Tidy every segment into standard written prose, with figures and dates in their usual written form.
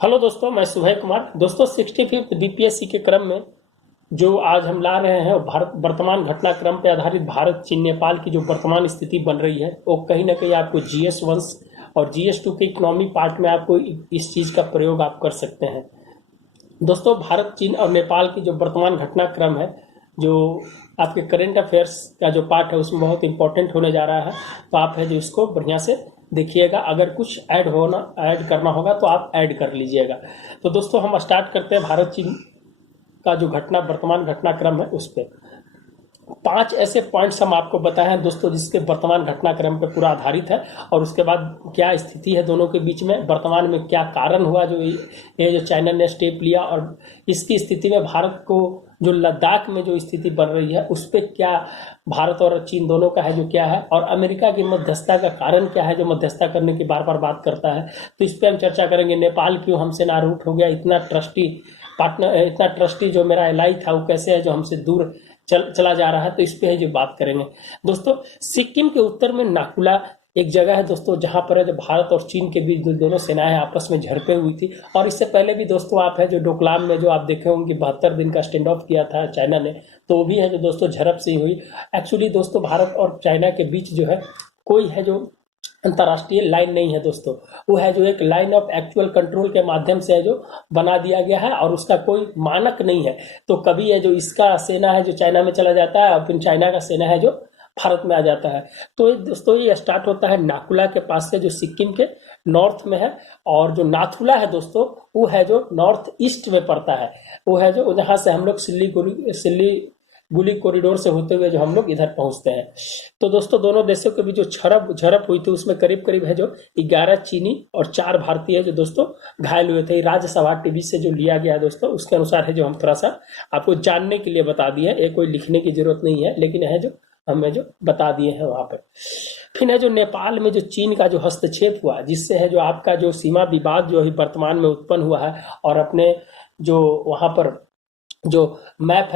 Hello दोस्तों, मैं सुबह कुमार। दोस्तों 65th बीपीएससी के क्रम में जो आज हम ला रहे हैं भारत वर्तमान घटनाक्रम पर आधारित भारत चीन नेपाल की जो वर्तमान स्थिति बन रही है वो कहीं ना कहीं आपको जीएस वंश और जीएस टू के इकोनॉमी पार्ट में आपको इस चीज़ का प्रयोग आप कर सकते हैं। दोस्तों भारत चीन और नेपाल की जो वर्तमान घटनाक्रम है, जो आपके करेंट अफेयर्स का जो पार्ट है उसमें बहुत इंपॉर्टेंट होने जा रहा है। तो आप है जो इसको बढ़िया से देखिएगा। अगर कुछ ऐड करना होगा तो आप ऐड कर लीजिएगा। तो दोस्तों हम स्टार्ट करते हैं भारत चीन का जो वर्तमान घटनाक्रम है उस पर। 5 ऐसे पॉइंट्स हम आपको बताए हैं दोस्तों जिसके वर्तमान घटनाक्रम पे पूरा आधारित है, और उसके बाद क्या स्थिति है दोनों के बीच में, वर्तमान में क्या कारण हुआ जो ये जो चाइना ने स्टेप लिया, और इसकी स्थिति में भारत को जो लद्दाख में जो स्थिति बन रही है उस पर क्या भारत और चीन दोनों का है जो क्या है, और अमेरिका की मध्यस्थता का कारण क्या है जो मध्यस्थता करने की बार बार बात करता है। तो इस पर हम चर्चा करेंगे। नेपाल क्यों हमसे नारूट हो गया, इतना ट्रस्टी जो मेरा एलाई था वो कैसे है जो हमसे दूर चला जा रहा है, तो इस पे है जो बात करेंगे। दोस्तों सिक्किम के उत्तर में नाकुला एक जगह है दोस्तों जहां पर है जो भारत और चीन के बीच दोनों सेनाएं आपस में झड़पें हुई थी। और इससे पहले भी दोस्तों आप है जो डोकलाम में जो आप देखे होंगे 72 दिन का स्टैंड ऑफ किया था चाइना ने, तो वो भी है जो दोस्तों झड़प से ही हुई। एक्चुअली दोस्तों भारत और चाइना के बीच जो है कोई है जो अंतर्राष्ट्रीय लाइन नहीं है दोस्तों, वो है जो एक लाइन ऑफ एक्चुअल कंट्रोल के माध्यम से है जो बना दिया गया है और उसका कोई मानक नहीं है। तो कभी है जो इसका सेना है जो चाइना में चला जाता है और फिर चाइना का सेना है जो भारत में आ जाता है। तो दोस्तों ये स्टार्ट होता है नाकुला के पास से जो सिक्किम के नॉर्थ में है, और जो नाथुला है दोस्तों वो है जो नॉर्थ ईस्ट में पड़ता है। वो है जो जहाँ से हम लोग सिल्लीगुड़ी कॉरिडोर से होते हुए जो हम लोग इधर पहुंचते हैं। तो दोस्तों दोनों देशों के बीच जो झड़प हुई थी उसमें करीब करीब है जो 11 चीनी और 4 भारतीय जो दोस्तों घायल हुए थे। राज्यसभा टीवी से जो लिया गया दोस्तों उसके अनुसार है जो हम थोड़ा सा आपको जानने के लिए बता दिए। ये कोई लिखने की जरूरत नहीं है, लेकिन है जो हमें जो बता दिए हैं वहां पर। फिर है जो नेपाल में जो चीन का जो हस्तक्षेप हुआ जिससे है जो आपका जो सीमा विवाद जो वर्तमान में उत्पन्न हुआ है, और अपने जो वहां पर जो मैप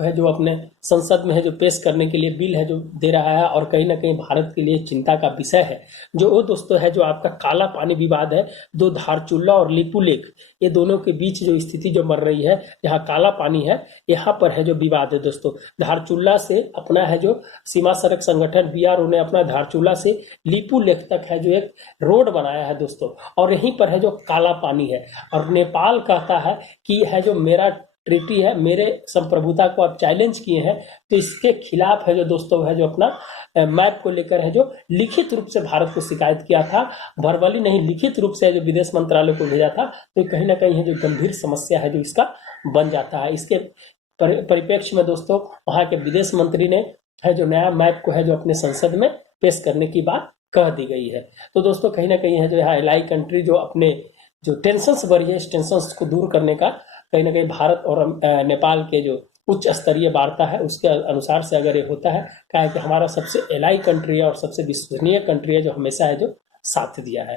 है जो अपने संसद में है जो पेश करने के लिए बिल है जो दे रहा है, और कहीं ना कहीं भारत के लिए चिंता का विषय है। जो वो दोस्तों है जो आपका काला पानी विवाद है, दो धारचूला और लिपुलेख ये दोनों के बीच जो स्थिति जो बन रही है, यहाँ काला पानी है यहाँ पर है जो विवाद है दोस्तों। धारचूला से अपना है जो सीमा सड़क संगठन बीआरओ ने अपना धारचूला से लिपुलेख तक है जो एक रोड बनाया है दोस्तों, और यहीं पर है जो काला पानी है। और नेपाल कहता है कि है जो मेरा ट्रीटी है, मेरे संप्रभुता को आप चैलेंज किए हैं, तो इसके खिलाफ है जो दोस्तों है जो अपना मैप को लेकर है जो लिखित रूप से भारत को शिकायत किया था। वर्बली नहीं, लिखित रूप से जो विदेश मंत्रालय को भेजा था। तो कहीं ना कहीं है जो गंभीर समस्या है जो इसका बन जाता है। इसके परिप्रेक्ष्य में दोस्तों वहां के विदेश मंत्री ने है जो नया मैप को है जो अपने संसद में पेश करने की बात कह दी गई है। तो दोस्तों कहीं ना कहीं है जो यहाँ एलाई कंट्री जो अपने जो टेंशन बढ़ी है इस टेंशन को दूर करने का कहीं ना कहीं भारत और नेपाल के जो उच्च स्तरीय वार्ता है उसके अनुसार से अगर ये होता है, क्या कि हमारा सबसे एलाई कंट्री है और सबसे विश्वसनीय कंट्री है जो हमेशा है जो साथ दिया है।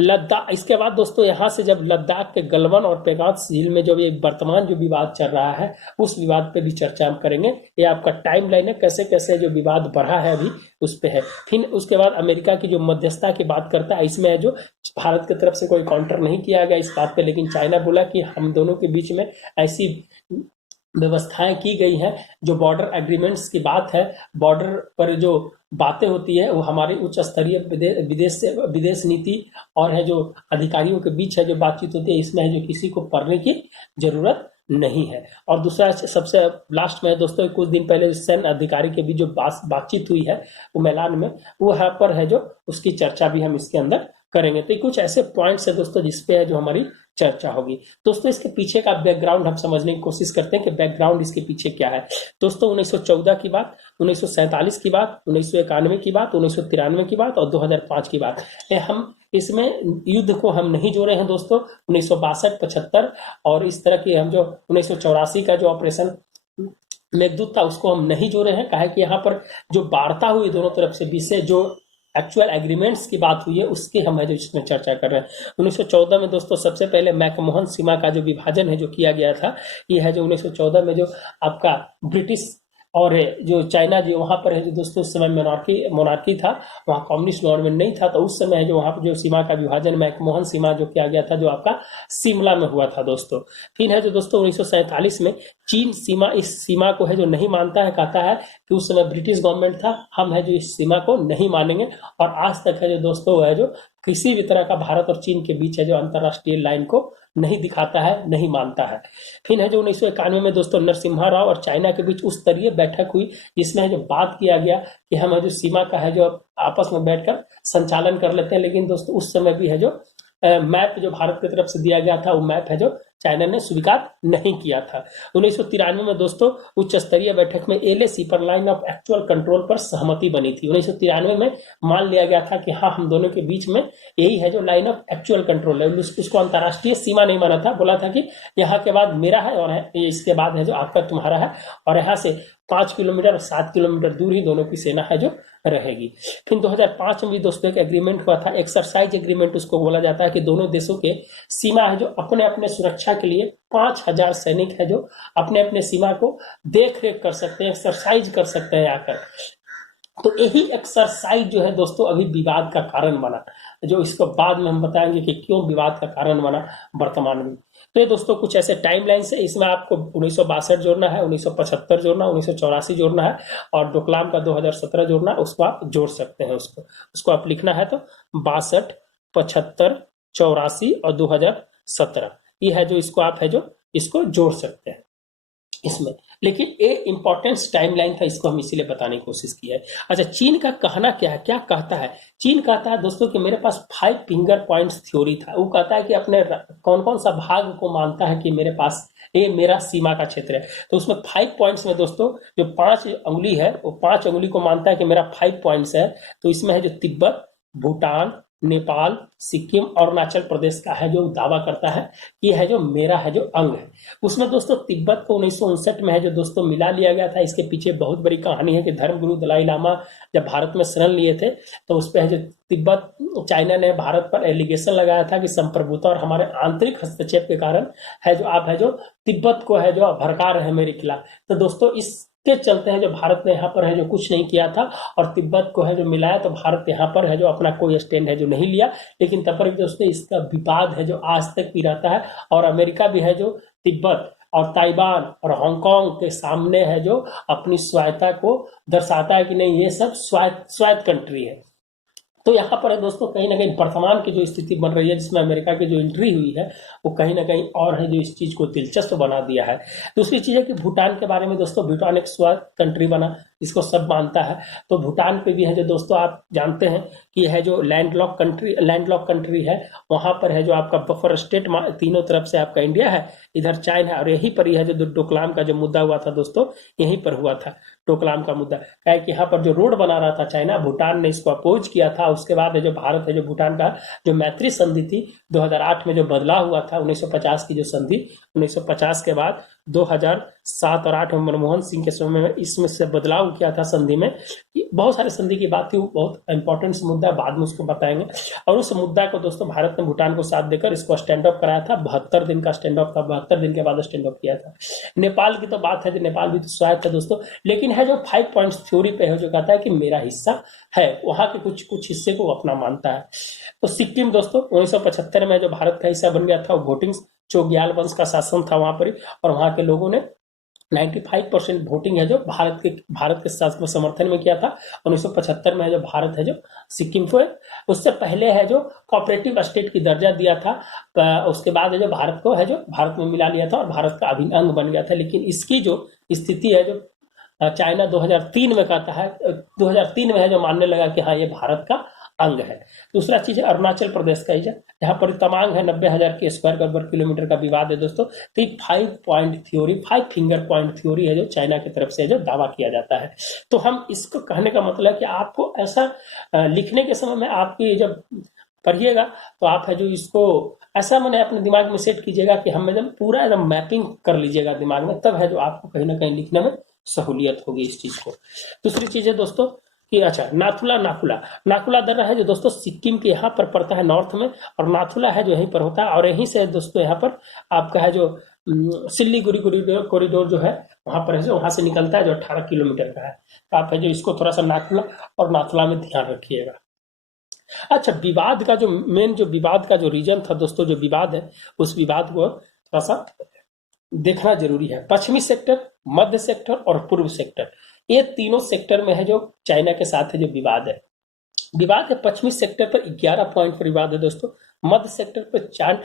लद्दाख, इसके बाद दोस्तों यहाँ से जब लद्दाख के गलवान और पेगास झील में जो ये वर्तमान जो विवाद चल रहा है उस विवाद पे भी चर्चा हम करेंगे। ये आपका टाइम लाइन है कैसे कैसे जो विवाद बढ़ा है अभी उस पे है। फिर उसके बाद अमेरिका की जो मध्यस्थता की बात करता है, इसमें है जो भारत की तरफ से कोई काउंटर नहीं किया गया इस बात पे, लेकिन चाइना बोला कि हम दोनों के बीच में ऐसी व्यवस्थाएं की गई हैं जो बॉर्डर एग्रीमेंट्स की बात है, बॉर्डर पर जो बातें होती है वो हमारी उच्च स्तरीय विदेश नीति और है जो अधिकारियों के बीच है जो बातचीत होती है, इसमें है जो किसी को पढ़ने की जरूरत नहीं है। और दूसरा सबसे लास्ट में दोस्तों कुछ दिन पहले सैन्य अधिकारी के बीच जो बातचीत हुई है वो मैलान में, वो यहाँ पर है जो उसकी चर्चा भी हम इसके अंदर करेंगे। तो कुछ ऐसे पॉइंट्स है दोस्तों जिसपे है जो हमारी चर्चा होगी। दोस्तों इसके पीछे का बैकग्राउंड हम समझने की कोशिश करते हैं कि बैकग्राउंड इसके पीछे क्या है। दोस्तों 1914 की बात, 1947 की बात, 1991 की बात, 1993 की बात और 2005 की बात, हम इसमें युद्ध को हम नहीं जोड़े हैं दोस्तों। 1962, 75 और इस तरह की हम जो 1984 का जो ऑपरेशन मेघदूत था उसको हम नहीं जोड़े हैं। कहा कि यहाँ पर जो वार्ता हुई दोनों तरफ से विषय जो एक्चुअल एग्रीमेंट्स की बात हुई है उसकी हम है जो इसमें चर्चा कर रहे हैं। 1914 में दोस्तों सबसे पहले मैकमोहन सीमा का जो विभाजन है जो किया गया था, ये है जो 1914 में जो आपका ब्रिटिश और जो चाइना जो वहाँ पर है जो दोस्तों उस समय मोनार्की था, वहाँ कम्युनिस्ट गवर्नमेंट नहीं था, तो उस समय है जो वहाँ पर जो सीमा का विभाजन मैकमोहन सीमा जो किया गया था, जो आपका शिमला में हुआ था दोस्तों। फिर है जो दोस्तों 1947 में चीन इस सीमा को है जो नहीं मानता है, कहता है कि उस समय ब्रिटिश गवर्नमेंट था, हम है जो इस सीमा को नहीं मानेंगे, और आज तक है जो दोस्तों है जो किसी भी तरह का भारत और चीन के बीच है जो अंतरराष्ट्रीय लाइन को नहीं दिखाता है, नहीं मानता है। फिर है जो 1991 में दोस्तों नरसिम्हा राव और चाइना के बीच उस स्तरीय बैठक हुई, जिसमें है जो बात किया गया कि हम जो सीमा का है जो आपस में बैठकर संचालन कर लेते हैं। लेकिन दोस्तों उस समय भी है जो मैप जो भारत की तरफ से दिया गया था, वो मैप है जो चाइना ने स्वीकार नहीं किया था। 1993 में दोस्तों उच्च स्तरीय बैठक में एलएसी पर लाइन ऑफ एक्चुअल कंट्रोल पर सहमति बनी थी। 1993 में मान लिया गया था कि हाँ, हम दोनों के बीच में यही है जो लाइन ऑफ एक्चुअल कंट्रोल है। उसको अंतर्राष्ट्रीय सीमा नहीं माना था, बोला था कि यहाँ के बाद मेरा है और इसके बाद है जो आपका तुम्हारा है, और यहाँ से 5 किलोमीटर और 7 किलोमीटर दूर ही दोनों की सेना है जो रहेगी। फिर 2005 में भी दोस्तों एक एग्रीमेंट हुआ था, एक्सरसाइज एग्रीमेंट उसको बोला जाता है, कि दोनों देशों के सीमा है जो अपने अपने सुरक्षा के लिए 5000 सैनिक है जो अपने अपने सीमा को देख रेख कर सकते हैं, एक्सरसाइज कर सकते हैं आकर। तो यही एक्सरसाइज जो है दोस्तों अभी विवाद का कारण बना, जो इसको बाद में हम बताएंगे कि क्यों विवाद का कारण बना वर्तमान में। तो ये दोस्तों कुछ ऐसे टाइमलाइन है, इसमें आपको 1962 जोड़ना है, 1975 जोड़ना, 1984 जोड़ना है, और डोकलाम का 2017 जोड़ना, उसको आप जोड़ सकते हैं। उसको आप लिखना है तो 62, 75, 84 और 2017, ये है जो इसको आप है जो इसको जोड़ सकते हैं इसमें। लेकिन ये इंपॉर्टेंस टाइमलाइन था, इसको हम इसीलिए बताने की कोशिश की है। अच्छा, चीन का कहना क्या है, क्या कहता है? चीन कहता है दोस्तों कि मेरे पास 5 फिंगर पॉइंट्स थ्योरी था। वो कहता है कि अपने कौन कौन सा भाग को मानता है कि मेरे पास ये मेरा सीमा का क्षेत्र है। तो उसमें 5 पॉइंट्स में दोस्तों जो 5 उंगली है, वो 5 उंगली को मानता है कि मेरा 5 पॉइंट्स है। तो इसमें है जो तिब्बत, भूटान, नेपाल, सिक्किम, अरुणाचल प्रदेश का है जो दावा करता है कि है जो मेरा है जो अंग है। उसमें दोस्तों तिब्बत को 1959 में है जो दोस्तों मिला लिया गया था। इसके पीछे बहुत बड़ी कहानी है कि धर्मगुरु दलाई लामा जब भारत में शरण लिए थे, तो उस पर है जो तिब्बत, चाइना ने भारत पर एलिगेशन लगाया था कि संप्रभुता और हमारे आंतरिक हस्तक्षेप के कारण है जो आप है जो तिब्बत को है जो भड़का रहे हैं मेरे खिलाफ। तो दोस्तों इसके चलते हैं जो भारत ने यहाँ पर है जो कुछ नहीं किया था और तिब्बत को है जो मिलाया, तो भारत यहाँ पर है जो अपना कोई स्टैंड है जो नहीं लिया। लेकिन तब पर दोस्तों इसका विवाद है जो आज तक भी रहता है, और अमेरिका भी है जो तिब्बत और ताइवान और हांगकांग के सामने है जो अपनी स्वायत्ता को दर्शाता है कि नहीं, ये सब स्वायत्त कंट्री है। तो यहाँ पर है दोस्तों कहीं ना कहीं वर्तमान की जो स्थिति बन रही है, जिसमें अमेरिका की जो एंट्री हुई है, वो कहीं ना कहीं और है जो इस चीज को दिलचस्प बना दिया है। दूसरी चीज है कि भूटान के बारे में दोस्तों, भूटान एक स्वायत्त कंट्री बना, इसको सब मानता है। तो भूटान पे भी है जो दोस्तों आप जानते हैं कि है जो लैंडलॉक कंट्री है। वहां पर है जो आपका बफर स्टेट, तीनों तरफ से आपका इंडिया है, इधर चाइना है, और यहीं पर ही है जो डोकलाम का जो मुद्दा हुआ था दोस्तों, यहीं पर हुआ था डोकलाम का मुद्दा। क्या है कि यहाँ पर जो रोड बना रहा था चाइना, भूटान ने इसको अपोज किया था। उसके बाद है जो भारत है जो भूटान का जो मैत्री संधि थी 2008 में जो बदलाव हुआ था, 1950 की जो संधि, 1950 के बाद 2007 और 8 में मनमोहन सिंह के समय में इसमें से बदलाव किया था संधि में। बहुत सारे संधि की बात थी, वो बहुत इंपॉर्टेंट मुद्दा, बाद में उसको बताएंगे। और उस मुद्दा को दोस्तों भारत ने भूटान को साथ देकर इसको स्टैंड ऑफ कराया था। 72 दिन का स्टैंड ऑफ था, 72 दिन के बाद स्टैंड ऑफ किया था। नेपाल की तो बात है जो नेपाल भी तो स्वायत्त है दोस्तों, लेकिन है जो 5 पॉइंट्स थ्योरी पे है जो कहता है कि मेरा हिस्सा है, वहां के कुछ हिस्से को अपना मानता है। तो सिक्किम दोस्तों 1975 में जो भारत का हिस्सा बन गया था, वो वोटिंग चोग्याल वंश का शासन था वहां पर, और वहां के लोगों ने 95% वोटिंग है जो भारत के समर्थन में किया था। 1975 में है जो भारत है जो सिक्किम को है, उससे पहले है जो कोऑपरेटिव स्टेट की दर्जा दिया था। उसके बाद है जो भारत को है जो भारत में मिला लिया था और भारत का अभिन्न अंग बन गया था। लेकिन इसकी जो स्थिति है जो चाइना 2003 में कहता है, 2003 में है जो मानने लगा कि हाँ ये भारत का अंग है। दूसरा चीज है अरुणाचल प्रदेश का, यहाँ पर तमांग है 90,000 के स्क्वायर किलोमीटर का विवाद है दोस्तों। तो 5 फिंगर पॉइंट थ्योरी है जो चाइना की तरफ से जो दावा किया जाता है। तो हम इसको कहने का मतलब कि आपको ऐसा लिखने के समय में आपकी जब पढ़िएगा तो आप है जो इसको ऐसा मैंने अपने दिमाग में सेट कीजिएगा कि हम जब पूरा एकदम मैपिंग कर लीजिएगा दिमाग में, तब है जो आपको कहीं ना कहीं लिखने में सहूलियत होगी इस चीज को। दूसरी चीज है दोस्तों कि अच्छा नाथुला दर्रा है जो दोस्तों सिक्किम के यहाँ पर पड़ता है नॉर्थ में, और नाथुला है जो यहीं पर होता है, और यहीं से दोस्तों यहाँ पर आपका है जो सिल्लीगुड़ी कॉरिडोर जो है वहां पर है जो वहां से निकलता है जो 18 किलोमीटर का है। तो आप है जो इसको थोड़ा सा नाथुला और नाथुला में ध्यान रखिएगा। अच्छा, विवाद का जो मेन जो विवाद का जो रीजन था दोस्तों, जो विवाद है उस विवाद को थोड़ा सा देखना जरूरी है। पश्चिमी सेक्टर, मध्य सेक्टर और पूर्व सेक्टर, ये तीनों सेक्टर में है जो चाइना के साथ है जो विवाद है। विवाद है पश्चिमी सेक्टर पर 11 पॉइंट पर विवाद है दोस्तों, मध्य सेक्टर पर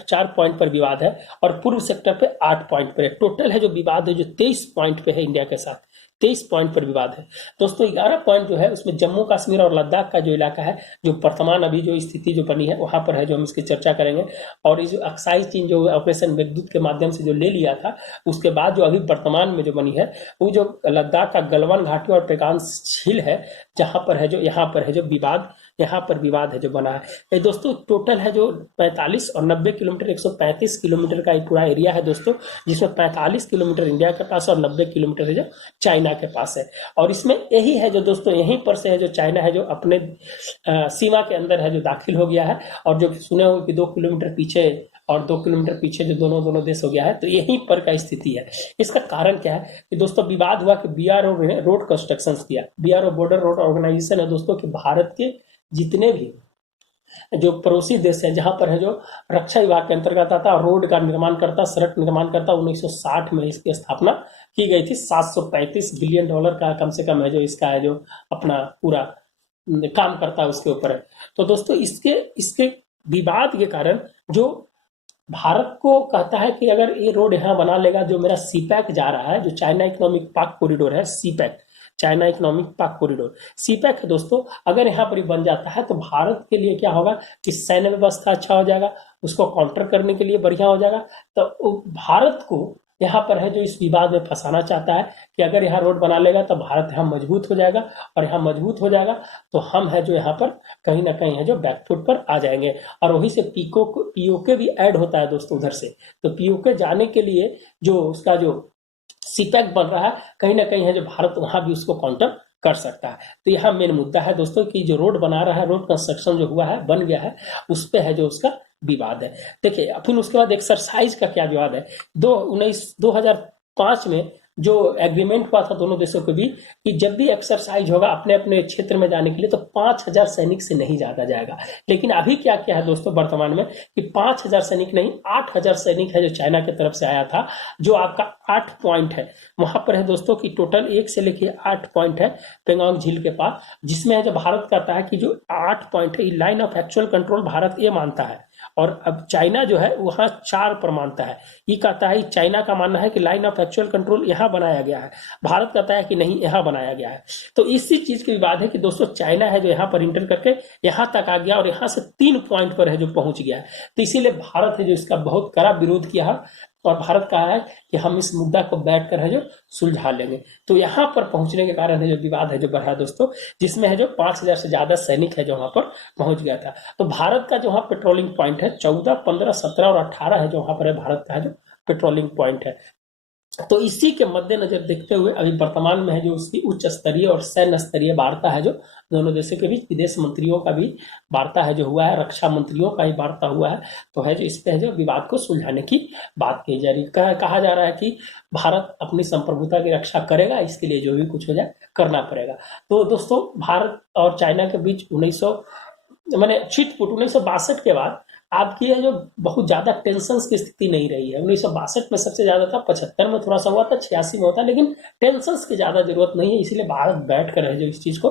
चार पॉइंट पर विवाद है और पूर्व सेक्टर पे 8 पॉइंट पर है। टोटल है जो विवाद है जो 23 पॉइंट पे है इंडिया के साथ, 23 पॉइंट पर विवाद है दोस्तों। 11 पॉइंट जो है उसमें जम्मू कश्मीर और लद्दाख का जो इलाका है, जो वर्तमान अभी जो स्थिति जो बनी है वहां पर है जो हम इसकी चर्चा करेंगे। और ये जो अक्साई चीन जो ऑपरेशन मेघदूत के माध्यम से जो ले लिया था, उसके बाद जो अभी वर्तमान में जो बनी है वो जो लद्दाख का गलवान घाटी और पेगांग झील है, जहां पर है जो यहाँ पर है जो विवाद, यहाँ पर विवाद है जो बना है। ये दोस्तों टोटल है जो 45 और 90 किलोमीटर 135 किलोमीटर का पूरा एरिया है दोस्तों, जिसमें 45 किलोमीटर इंडिया के पास और 90 किलोमीटर है जो चाइना के पास है। और इसमें यही है जो दोस्तों, यहीं पर से है जो चाइना है जो अपने सीमा के अंदर है जो दाखिल हो गया है। और जो सुने हो कि 2 किलोमीटर पीछे और 2 किलोमीटर पीछे जो दोनों देश हो गया है, तो यहीं पर का स्थिति है। इसका कारण क्या है कि दोस्तों विवाद हुआ कि बीआरओ ने रोड कंस्ट्रक्शन किया। बीआरओ बॉर्डर रोड ऑर्गेनाइजेशन है दोस्तों कि भारत के जितने भी जो पड़ोसी देश है जहां पर है जो रक्षा विभाग के अंतर्गत आता है, रोड का निर्माण करता, सड़क निर्माण करता, 1960 में इसकी स्थापना की गई थी। 735 बिलियन डॉलर का कम से कम है जो इसका है जो अपना पूरा काम करता है उसके ऊपर है। तो दोस्तों इसके इसके विवाद के कारण जो भारत को कहता है कि अगर ये रोड यहाँ बना लेगा, जो मेरा सीपैक जा रहा है, जो चाइना इकोनॉमिक पार्क कॉरिडोर है, CPEC China economic park corridor CPEC है दोस्तों, अगर यहाँ पर बन जाता है तो भारत के लिए क्या होगा कि सैन्य व्यवस्था अच्छा हो जाएगा, उसको काउंटर करने के लिए बढ़िया हो जाएगा। तो भारत को यहाँ पर है जो इस विवाद में फंसाना चाहता है कि अगर यहाँ रोड बना लेगा तो भारत यहाँ मजबूत हो जाएगा, और यहाँ मजबूत हो जाएगा तो हम है जो यहाँ पर कहीं ना कहीं है जो बैकफुट पर आ जाएंगे। और वहीं से पीओके भी ऐड होता है दोस्तों उधर से। तो पीओके जाने के लिए जो उसका जो सीपैक बन रहा है, कहीं ना कहीं है जो भारत वहां भी उसको काउंटर कर सकता है। तो यहाँ मेन मुद्दा है दोस्तों कि जो रोड बना रहा है, रोड कंस्ट्रक्शन जो हुआ है, बन गया है, उस पे है जो उसका विवाद है। देखिए फिर उसके बाद एक्सरसाइज का क्या विवाद है। 2005 में जो एग्रीमेंट हुआ था दोनों देशों के बीच कि जब भी एक्सरसाइज होगा अपने अपने क्षेत्र में जाने के लिए तो 5000 सैनिक से नहीं ज्यादा जाएगा। लेकिन अभी क्या क्या है दोस्तों वर्तमान में कि 5000 सैनिक नहीं, 8000 सैनिक है जो चाइना की तरफ से आया था, जो आपका 8 पॉइंट है वहां पर है दोस्तों कि टोटल 1 से लेके 8 पॉइंट है पेंगोंग झील के पास, जिसमें है जो भारत कहता है कि जो 8 पॉइंट है line of actual control Bharat ये मानता है, और अब चाइना जो है वहां 4 पर मानता है। ये कहता है, चाइना का मानना है कि लाइन ऑफ एक्चुअल कंट्रोल यहाँ बनाया गया है, भारत कहता है कि नहीं यहाँ बनाया गया है। तो इसी चीज के विवाद है कि दोस्तों चाइना है जो यहाँ पर इंटर करके यहाँ तक आ गया और यहाँ से 3 पॉइंट पर है जो पहुंच गया है। तो इसीलिए भारत है जो इसका बहुत कड़ा विरोध किया है, और भारत कहा है कि हम इस मुद्दा को बैठकर है जो सुलझा लेंगे। तो यहाँ पर पहुंचने के कारण है जो विवाद है जो बढ़ा दोस्तों, जिसमें है जो 5000 से ज्यादा सैनिक है जो वहां पर पहुंच गया था। तो भारत का जो वहां पेट्रोलिंग पॉइंट है 14, 15, 17 और 18 है जो वहां पर है भारत का है जो पेट्रोलिंग पॉइंट है। तो इसी के मद्देनजर देखते हुए अभी वर्तमान में है जो उसकी उच्च स्तरीय और सैन्य स्तरीय वार्ता है जो दोनों देशों के बीच, विदेश मंत्रियों का भी वार्ता है जो हुआ है, रक्षा मंत्रियों का ही वार्ता हुआ है। तो है जो इस पे है जो विवाद को सुलझाने की बात की जा रही है। कहा जा रहा है कि भारत अपनी संप्रभुता की रक्षा करेगा, इसके लिए जो भी कुछ हो जाए करना पड़ेगा। तो दोस्तों भारत और चाइना के बीच 1962 के बाद आपकी है जो बहुत ज्यादा टेंशन की स्थिति नहीं रही है। 1962 में सबसे ज्यादा था, 75 में थोड़ा सा हुआ था, 86 में होता, लेकिन टेंशन की ज्यादा जरूरत नहीं है। इसलिए भारत बैठ कर है जो इस चीज को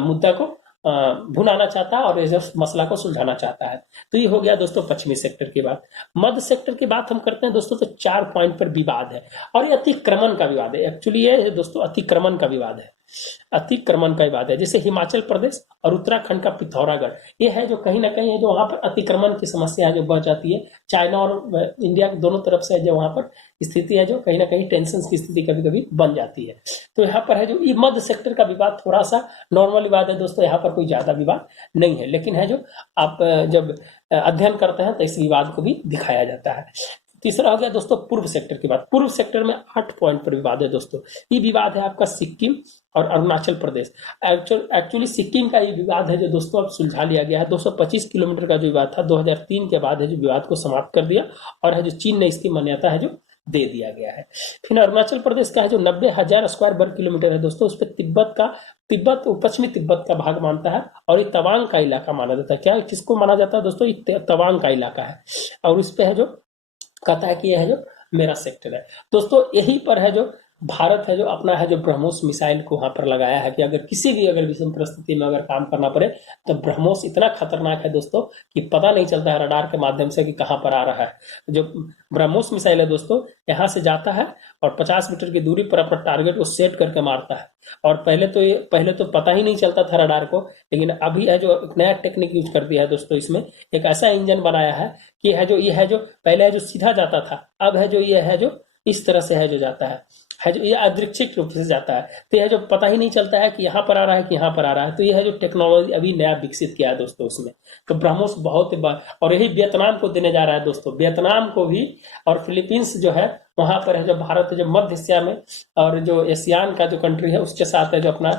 मुद्दा को भुनाना चाहता है और इस मसला को सुलझाना चाहता है। तो ये हो गया दोस्तों पश्चिमी सेक्टर की बात। मध्य सेक्टर की बात हम करते हैं दोस्तों, तो 4 पॉइंट पर विवाद है, और ये अतिक्रमण का विवाद है। एक्चुअली ये दोस्तों अतिक्रमण का विवाद है, अतिक्रमण का विवाद है। जैसे हिमाचल प्रदेश और उत्तराखंड का पिथौरागढ़, ये है जो कहीं ना कहीं है जो वहां पर अतिक्रमण की समस्या है जो बढ़ जाती है। चाइना और इंडिया के दोनों तरफ से है जो वहां पर स्थिति है जो कहीं ना कहीं टेंशन की स्थिति कभी कभी बन जाती है। तो यहाँ पर है जो ये मध्य सेक्टर का विवाद थोड़ा सा नॉर्मल विवाद है दोस्तों, यहाँ पर कोई ज्यादा विवाद नहीं है। लेकिन है जो आप जब अध्ययन करते हैं तो इस विवाद को भी दिखाया जाता है। तीसरा हो गया दोस्तों पूर्व सेक्टर की बात। पूर्व सेक्टर में 8 पॉइंट पर विवाद है दोस्तों। ये विवाद है आपका सिक्किम और अरुणाचल प्रदेश। एक्चुअली सिक्किम का ये विवाद है जो दोस्तों अब सुलझा लिया गया है। 225 किलोमीटर का जो विवाद था 2003 के बाद है जो विवाद को समाप्त कर दिया, और है जो चीन ने इसकी मान्यता है जो दे दिया गया है। फिर अरुणाचल प्रदेश का है जो 90,000 स्क्वायर वर्ग किलोमीटर है दोस्तों, उस पर तिब्बत पश्चिमी तिब्बत का भाग मानता है, और ये तवांग का इलाका माना जाता है। क्या किसको माना जाता है दोस्तों? ये तवांग का इलाका है, और इस पे है जो कहता है कि यह है जो मेरा सेक्टर है दोस्तों। यही पर है जो भारत है जो अपना है जो ब्रह्मोस मिसाइल को वहां पर लगाया है कि अगर किसी भी अगर विषम परिस्थिति में अगर काम करना पड़े तो ब्रह्मोस इतना खतरनाक है दोस्तों कि पता नहीं चलता है रडार के माध्यम से कि कहां पर आ रहा है। जो ब्रह्मोस मिसाइल है दोस्तों, यहाँ से जाता है और 50 मीटर की दूरी पर अपना टारगेट को सेट करके मारता है। और पहले तो पता ही नहीं चलता था रडार को, लेकिन अभी है जो एक नया टेक्निक यूज कर दिया है दोस्तों। इसमें एक ऐसा इंजन बनाया है कि ये है जो पहले है जो सीधा जाता था, अब है जो ये है जो इस तरह से है जो जाता है जो ये यादृच्छिक रूप से जाता है। तो यह जो पता ही नहीं चलता है कि यहाँ पर आ रहा है कि यहाँ पर आ रहा है। तो यह है जो टेक्नोलॉजी अभी नया विकसित किया है दोस्तों उसमें। तो ब्रह्मोस बहुत और यही वियतनाम को देने जा रहा है दोस्तों, वियतनाम को भी। और फिलीपींस जो है वहां पर है जो भारत जो मध्य एशिया में और जो एशियान का जो कंट्री है उसके साथ है जो अपना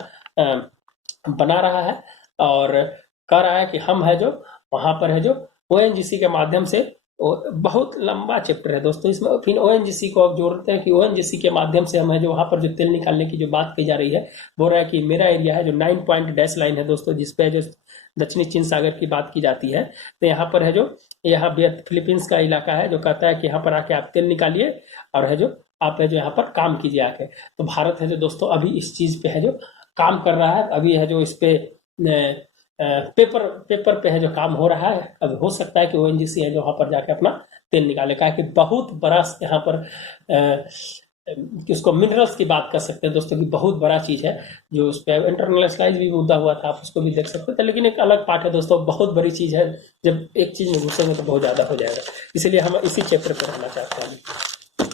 बना रहा है, और कह रहा है कि हम है जो वहां पर है जो ओएनजीसी के माध्यम से बहुत लंबा चैप्टर है दोस्तों इसमें। फिर ओएनजीसी को अब जोड़ते हैं कि ओएनजीसी के माध्यम से हम है जो वहां पर जो तेल निकालने की जो बात की जा रही है, बोल रहा है कि मेरा एरिया है जो 9 पॉइंट डैश लाइन है दोस्तों, जिसपे जो दक्षिणी चीन सागर की बात की जाती है। तो यहाँ पर है जो यहाँ फिलीपींस का इलाका है जो कहता है कि यहाँ पर आके आप तेल निकालिए और है जो आप है जो यहाँ पर काम कीजिए आके। तो भारत है जो दोस्तों अभी इस चीज पे है जो काम कर रहा है। अभी है जो इस पे पेपर पे है जो काम हो रहा है। अब हो सकता है कि ओएनजीसी है जो वहां पर जाके अपना तेल निकाले, का कि बहुत बड़ा यहाँ पर कि उसको मिनरल्स की बात कर सकते हैं दोस्तों, की बहुत बड़ा चीज है जो उस पर इंटरनेशनलाइज भी मुद्दा हुआ था, आप उसको भी देख सकते थे। लेकिन एक अलग पार्ट है दोस्तों, बहुत बड़ी चीज है, जब एक चीज में घुसेंगे तो बहुत ज्यादा हो जाएगा, इसलिए हम इसी चैप्टर पर रहना चाहते हैं।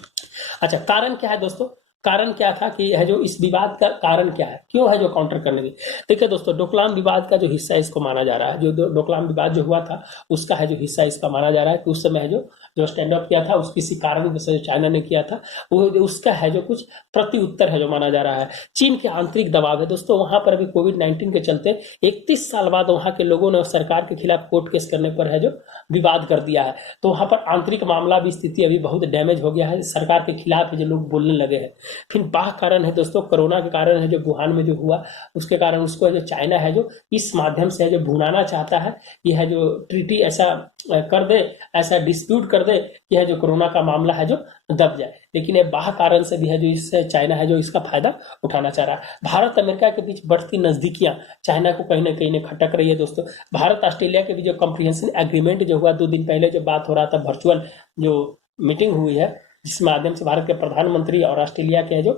अच्छा, कारण क्या है दोस्तों? कारण क्या था कि है जो इस विवाद का कारण क्या है, क्यों है जो काउंटर करने की? देखिए दोस्तों, डोकलाम विवाद का जो हिस्सा इसको माना जा रहा है, जो डोकलाम विवाद जो हुआ था उसका है जो हिस्सा इसका माना जा रहा है कि उस समय है जो स्टैंड अप किया था उस किसी कारण से चाइना ने किया था, वो उसका है जो कुछ प्रति उत्तर है जो माना जा रहा है। चीन के आंतरिक दबाव है दोस्तों, वहां पर अभी कोविड-19 के चलते 31 साल बाद वहां के लोगों ने सरकार के खिलाफ कोर्ट केस करने पर है जो विवाद कर दिया है। तो वहां पर आंतरिक मामला भी स्थिति अभी बहुत डैमेज हो गया है, सरकार के खिलाफ जो लोग बोलने लगे हैं। फिर बाह्य कारण है दोस्तों, कोरोना के कारण है जो वुहान में जो हुआ उसके कारण उसको जो चाइना है जो इस माध्यम से है जो भुनाना चाहता है, यह है जो ट्रीटी ऐसा कर दे, ऐसा डिस्प्यूट कर दे कि है जो कोरोना का मामला है जो दब जाए। लेकिन ये बाह्य कारण से भी है जो इससे चाइना है जो इसका फायदा उठाना चाह रहा है। भारत अमेरिका के बीच बढ़ती नजदीकियां चाइना को कहीं ना कहीं खटक रही है दोस्तों। भारत ऑस्ट्रेलिया के बीच जो कॉम्प्रिहेंशन एग्रीमेंट जो हुआ 2 दिन पहले जो बात हो रहा था, वर्चुअल जो मीटिंग हुई है जिस माध्यम से भारत के प्रधानमंत्री और ऑस्ट्रेलिया के जो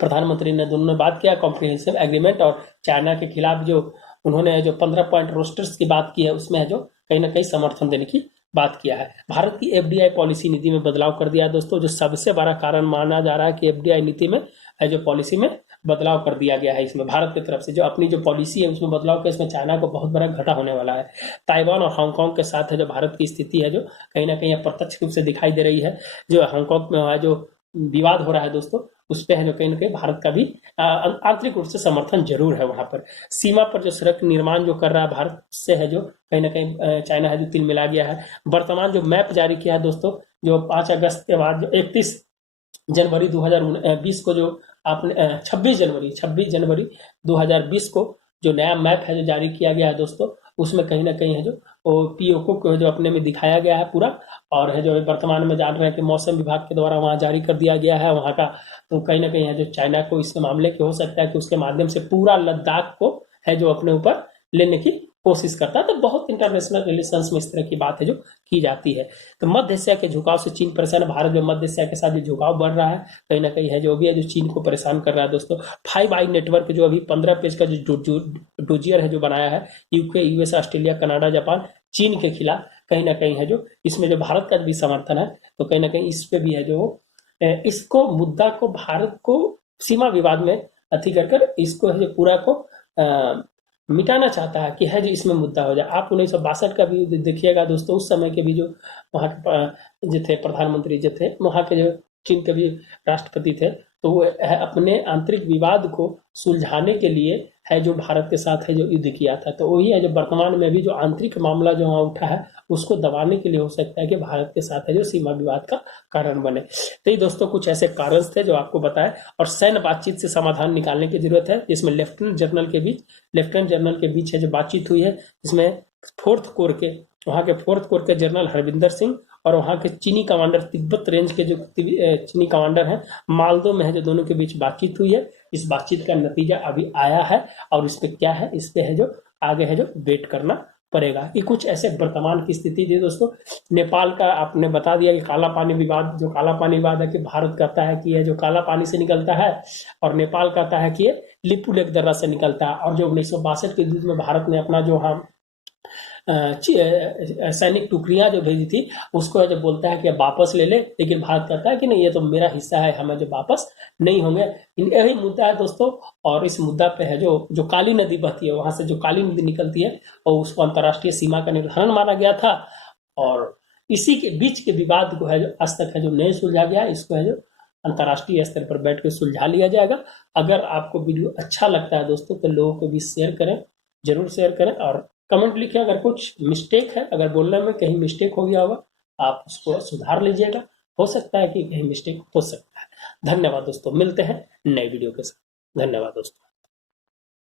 प्रधानमंत्री ने दोनों ने बात किया कॉम्प्रिहेंसिव एग्रीमेंट, और चाइना के खिलाफ जो उन्होंने जो 15 पॉइंट रोस्टर्स की बात की है उसमें है जो कहीं ना कहीं समर्थन देने की बात किया है। भारत की एफडीआई पॉलिसी नीति में बदलाव कर दिया है दोस्तों, जो सबसे बड़ा कारण माना जा रहा है कि एफडीआई नीति में है जो पॉलिसी में बदलाव कर दिया गया है। इसमें भारत की तरफ से जो अपनी जो पॉलिसी है उसमें बदलाव के इसमें चाइना को बहुत बड़ा घाटा होने वाला है। ताइवान और हांगकांग के साथ है जो भारत की स्थिति है जो कहीं ना कहीं प्रत्यक्ष रूप से दिखाई दे रही है। जो हांगकांग में है जो विवाद हो रहा है दोस्तों, उस पे है जो कहीं ना कहीं भारत का भी आंतरिक रूप से समर्थन जरूर है। वहां पर सीमा पर जो सड़क निर्माण जो कर रहा है भारत से है जो कहीं ना कहीं चाइना है जो तिल मिला गया है। वर्तमान जो मैप जारी किया है दोस्तों, जो 5 अगस्त के बाद जो 31 जनवरी 2020 को जो आपने 26 जनवरी 2020 को जो नया मैप है जो जारी किया गया है दोस्तों, उसमें कहीं ना कहीं है जो पीओको को जो अपने में दिखाया गया है पूरा, और है जो वर्तमान में जान रहे हैं कि मौसम विभाग के द्वारा वहां जारी कर दिया गया है वहां का। तो कहीं ना कहीं है जो चाइना को इसके मामले के हो सकता है कि उसके माध्यम से पूरा लद्दाख को है जो अपने ऊपर लेने की कोशिश करता है। तो बहुत इंटरनेशनल रिलेशंस में इस तरह की बात है जो की जाती है। तो मध्य एशिया के झुकाव से चीन परेशान है। भारत जो मध्य एशिया के साथ जो झुकाव बढ़ रहा है कहीं ना कहीं है जो भी है जो चीन को परेशान कर रहा है दोस्तों। 5i नेटवर्क जो अभी 15 पेज का जो डोजियर है जो बनाया है UK, US, Australia, Canada, Japan, चीन के खिलाफ, कहीं ना कहीं है जो इसमें जो भारत का भी समर्थन है। तो कहीं ना कहीं इस पे भी है जो इसको मुद्दा को भारत को सीमा विवाद में अति कर इसको है जो पूरा को मिटाना चाहता है कि है जो इसमें मुद्दा हो जाए। आप 1962 का भी देखिएगा दोस्तों, उस समय के भी जो वहाँ के जो थे प्रधानमंत्री जो थे वहाँ के जो चीन के भी राष्ट्रपति थे, तो वो अपने आंतरिक विवाद को सुलझाने के लिए है जो भारत के साथ है जो युद्ध किया था। तो वही है जो वर्तमान में भी जो आंतरिक मामला जो वहाँ उठा है उसको दबाने के लिए हो सकता है कि भारत के साथ है जो सीमा विवाद का कारण बने। तो ये दोस्तों कुछ ऐसे कारण थे जो आपको बताए, और सैन्य बातचीत से समाधान निकालने की जरूरत है, जिसमें लेफ्टिनेंट जनरल के बीच है जो बातचीत हुई है, जिसमें वहाँ के फोर्थ कोर के जनरल हरविंदर सिंह और वहाँ के चीनी कमांडर, तिब्बत रेंज के जो चीनी कमांडर हैं मालदो में है, जो दोनों के बीच बातचीत हुई है। इस बातचीत का नतीजा अभी आया है, और इस पे क्या है, इस पे है जो आगे है जो वेट करना पड़ेगा। कि कुछ ऐसे वर्तमान की स्थिति थी दोस्तों। नेपाल का आपने बता दिया कि काला पानी विवाद, जो काला पानी विवाद है कि भारत कहता है कि यह जो काला पानी से निकलता है, और नेपाल कहता है कि ये लिपुलेख दर्रा से निकलता है। और जो 1962 के युद्ध में भारत ने अपना जो हम सैनिक टुकड़ियां जो भेजी थी उसको जो बोलता है कि वापस ले ले, लेकिन भारत कहता है कि नहीं, ये तो मेरा हिस्सा है, हमें जो वापस नहीं होंगे। यही मुद्दा है दोस्तों। और इस मुद्दा पे है जो काली नदी बहती है, वहां से जो काली नदी निकलती है, और उसको अंतर्राष्ट्रीय सीमा का निर्धारण माना गया था। और इसी के बीच के विवाद को है जो आज तक है जो नहीं सुलझा गया, इसको है जो अंतर्राष्ट्रीय स्तर पर बैठ के सुलझा लिया जाएगा। अगर आपको वीडियो अच्छा लगता है दोस्तों तो लोगों को भी शेयर करें, जरूर शेयर करें, और कमेंट लिखें अगर कुछ मिस्टेक है, अगर बोलने में कहीं मिस्टेक हो गया होगा आप उसको सुधार लीजिएगा। हो सकता है कि कहीं मिस्टेक हो सकता है। धन्यवाद दोस्तों, मिलते हैं नए वीडियो के साथ। धन्यवाद दोस्तों।